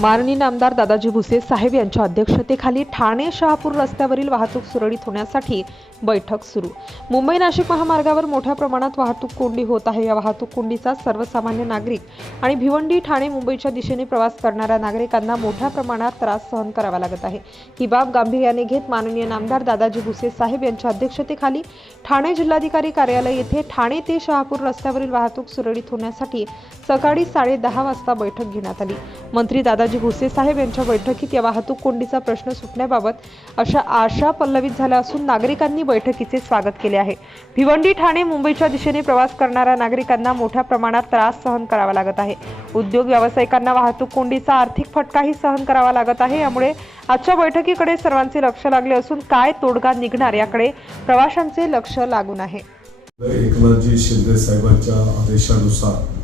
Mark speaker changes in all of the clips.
Speaker 1: माननीय आमदार दादाजी भुसे साहेब यांच्या अध्यक्षतेखाली ठाणे शहापूर रस्त्यावरील वाहतूक सुरळीत होण्यासाठी बैठक सुरू. मुंबई नाशिक महामार्गावर मोठ्या प्रमाणात वाहतूक कोंडी होत आहे. या वाहतूक कोंडीचा सर्वसामान्य नागरिक आणि भिवंडी ठाणे मुंबईच्या दिशेने प्रवास करणाऱ्या नागरिकांना मोठ्या प्रमाणात त्रास सहन करावा लागत आहे. ही बाब गांभीर्याने घेत माननीय नामदार दादाजी भुसे साहेब यांच्या अध्यक्षतेखाली ठाणे जिल्हाधिकारी कार्यालय येथे ठाणे ते शहापूर रस्त्यावरील वाहतूक सुरळीत होण्यासाठी सकाळी साडे दहा वाजता बैठक घेण्यात आली. मंत्री दादाजी भुसे साहेब यांच्या बैठकीत या वाहतूक कोंडीचा प्रश्न सुटण्याबाबत अशा आशा पल्लवित झाल्या असून नागरिकांनी बैठकीचे स्वागत केले आहे. भिवंडी ठाणे मुंबईच्या दिशेने प्रवास करणाऱ्या नागरिकांना मोठ्या प्रमाणात त्रास सहन करावा लागत आहे. उद्योग व्यावसायिकांना वाहतूक कोंडीचा आर्थिक फटकाही सहन करावा लागत आहे. यामुळे आजच्या बैठकीकडे सर्वांचे लक्ष लागले असून काय तोडगा निघणार याकडे प्रवाशांचे लक्ष लागून आहे.
Speaker 2: एकनाथजी शिंदे साहेबांच्या आदेशानुसार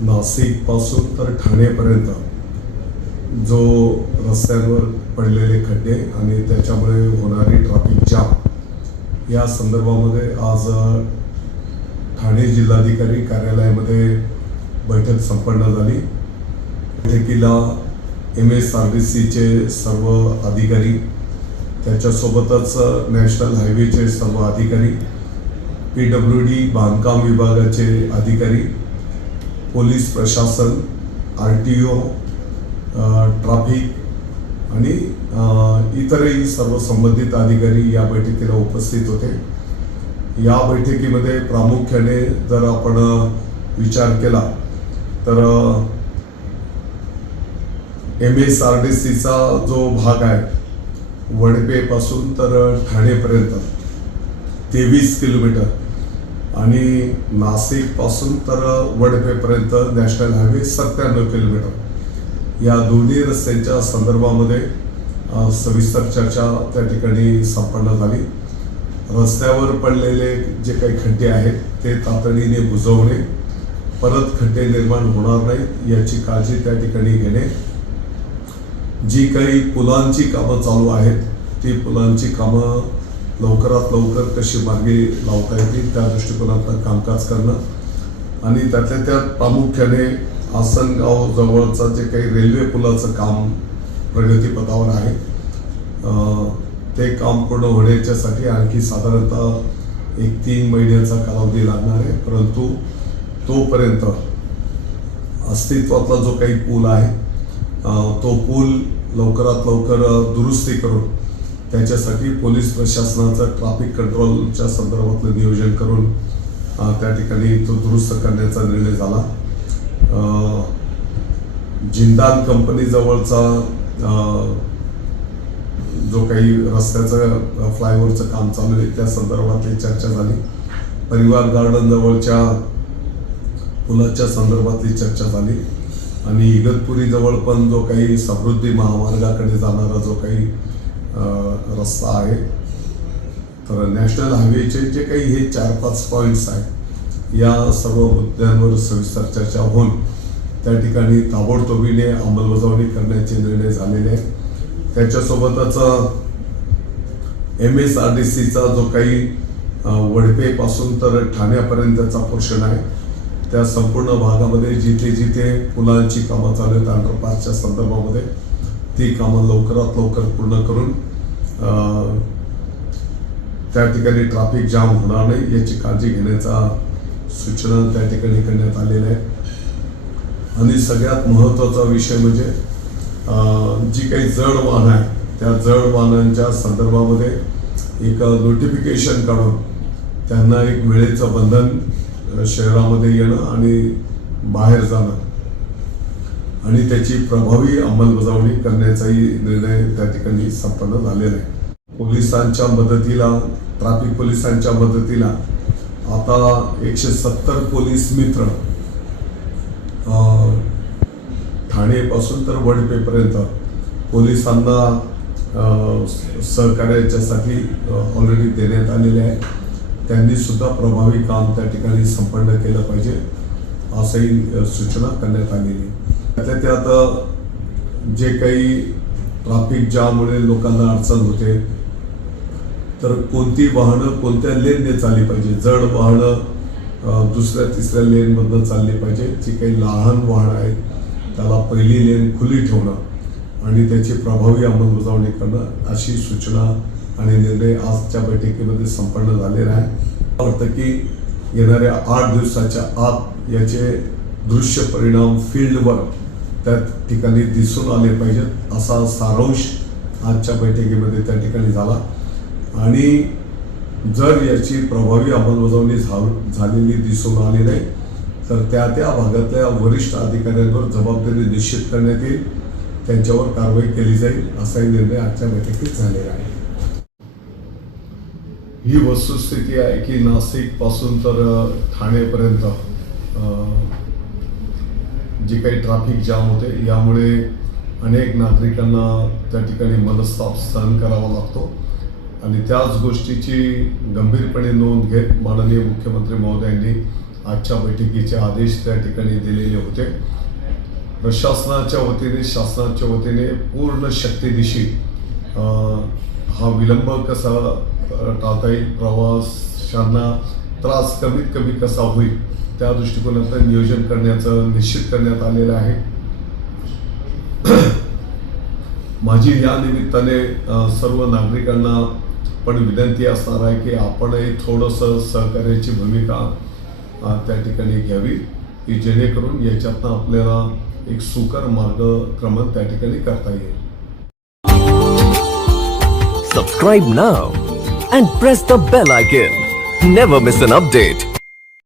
Speaker 2: नाशिकपासून तर ठाणेपर्यंत जो रस्त्यांवर पडलेले खड्डे आणि त्याच्यामुळे होणारी ट्रॅफिक जाम या संदर्भामध्ये आज ठाणे जिल्हाधिकारी कार्यालयामध्ये बैठक संपन्न झाली. बैठकीला एम एस आर डी सीचे सर्व अधिकारी त्याच्यासोबतच नॅशनल हायवेचे सर्व अधिकारी पी डब्ल्यू डी बांधकाम विभागाचे अधिकारी पोलीस प्रशासन आर टी ओ ट्राफिक आणि इतरही सर्व संबंधित अधिकारी या बैठकीला उपस्थित होते. या बैठकीमध्ये प्रामुख्याने जर आपण विचार केला तर एम एस आर डी सीचा जो भाग आहे वडपेपासून तर ठाणेपर्यंत तेवीस किलोमीटर आणि नाशिकपासून तर वडपेपर्यंत नॅशनल हायवे सत्त्याण्णव किलोमीटर. या दोन्ही रस्त्यांच्या संदर्भामध्ये सविस्तर चर्चा त्या ठिकाणी संपन्न झाली. रस्त्यावर पडलेले जे काही खड्डे आहेत ते तातडीने बुजवणे परत खड्डे निर्माण होणार नाहीत याची काळजी त्या ठिकाणी घेणे. जी काही पुलांची कामं चालू आहेत ती पुलांची कामं लवकरात लवकर कशी मार्गी लावता येतील त्या दृष्टिकोनातनं कामकाज करणं. आणि त्यातल्या त्यात प्रामुख्याने आसनगाव जवळचं जे काही रेल्वे पुलाचं काम प्रगतीपथावर आहे ते काम पूर्ण होण्याच्यासाठी आणखी साधारणतः एक तीन महिन्याचा कालावधी लागणार आहे. परंतु तोपर्यंत अस्तित्वातला जो काही पूल आहे तो पूल लवकरात लवकर दुरुस्ती करून त्याच्यासाठी पोलीस प्रशासनाचं ट्रॅफिक कंट्रोलच्या संदर्भातलं नियोजन करून त्या ठिकाणी तो दुरुस्त करण्याचा निर्णय झाला. जिंदान कंपनीजवळचा जो काही रस्त्याचं फ्लायओव्हरचं काम चालू आहे त्या संदर्भातली चर्चा झाली. परिवार गार्डन जवळच्या पुलाच्या संदर्भातली चर्चा झाली. आणि इगतपुरीजवळ पण जो काही समृद्धी महामार्गाकडे जाणारा जो काही रस्ता आहे. तर नॅशनल हायवेचे जे काही हे चार पाच पॉईंट्स आहेत या सर्व मुद्द्यांवर सविस्तर चर्चा होऊन त्या ठिकाणी ताबडतोबीने अंमलबजावणी करण्याचे निर्णय झालेले आहेत. त्याच्यासोबतच एम एस आर डी सीचा जो काही वडपेपासून तर ठाण्यापर्यंतचा पोर्शन आहे त्या संपूर्ण भागामध्ये जिथे जिथे पुलांची कामं चालू आहेत अंडरपासच्या संदर्भामध्ये ती कामं लवकरात लवकर पूर्ण करून त्या ठिकाणी ट्रॅफिक जाम होणार नाही याची काळजी घेण्याचा सूचना त्या ठिकाणी करण्यात आलेल्या आहे आणि सगळ्यात महत्त्वाचा विषय म्हणजे जी काही जड वाहन आहे त्या जड वाहनांच्या संदर्भामध्ये एक नोटिफिकेशन काढून त्यांना एक वेळेचं बंधन शहरामध्ये येणं आणि बाहेर जाणं. आणि त्याची प्रभावी अंमलबजावणी करण्याचाही निर्णय त्या ठिकाणी संपन्न झालेला आहे. पोलिसांच्या मदतीला ट्रॅफिक पोलिसांच्या मदतीला आता एकशे सत्तर पोलीस मित्र ठाणेपासून तर वडपेपर्यंत पोलिसांना सहकार्याच्यासाठी ऑलरेडी देण्यात आलेले आहे. त्यांनी सुद्धा प्रभावी काम त्या ठिकाणी संपन्न केलं पाहिजे असंही सूचना करण्यात आलेली आहे. त्यातल्या त्यात जे काही ट्राफिक जाममुळे लोकांना अडचण होते तर कोणती वाहनं कोणत्या लेनने चालली पाहिजे? जड वाहनं दुसऱ्या तिसऱ्या लेनमधनं चालली पाहिजे जी काही लहान वाहनं आहेत त्याला पहिली लेन खुली ठेवणं आणि त्याची प्रभावी अंमलबजावणी करणं अशी सूचना आणि निर्णय आजच्या बैठकीमध्ये संपन्न झालेला आहे. मला वाटतं की येणाऱ्या आठ दिवसाच्या आत याचे दृश्य परिणाम फील्डवर त्या ठिकाणी दिसून आले पाहिजेत. असा सारांश आजच्या बैठकीमध्ये त्या ठिकाणी झाला. आणि जर याची प्रभावी अंमलबजावणी झालेली दिसून आली नाही तर त्या त्या भागातल्या वरिष्ठ अधिकाऱ्यांवर जबाबदारी निश्चित करण्यात येईल. त्यांच्यावर कारवाई केली जाईल असाही निर्णय आजच्या बैठकीत झालेला आहे. ही वस्तुस्थिती आहे की नाशिकपासून तर ठाणेपर्यंत. जे काही ट्रॅफिक जाम होते यामुळे अनेक नागरिकांना त्या ठिकाणी मनस्ताप सहन करावा लागतो. आणि त्याच गोष्टीची गंभीरपणे नोंद घेत माननीय मुख्यमंत्री महोदयांनी आजच्या बैठकीचे आदेश त्या ठिकाणी दिलेले होते. प्रशासनाच्या वतीने शासनाच्या वतीने पूर्ण शक्तीदिशी हा विलंब कसा टाळता येईल? प्रवाशांना त्रास कमीत कमी कसा होईल? त्या दृष्टिकोनातून नियोजन करण्याचं निश्चित करण्यात आलेलं आहे माझी या निमित्ताने सर्व नागरिकांना पण विनंती असणार आहे की आपणही थोडंसं सहकार्याची भूमिका त्या ठिकाणी घ्यावी की जेणेकरून याच्यातनं आपल्याला एक सुकर मार्गक्रमण त्या ठिकाणी करता येईल
Speaker 3: Subscribe now and press the bell icon. Never miss an update.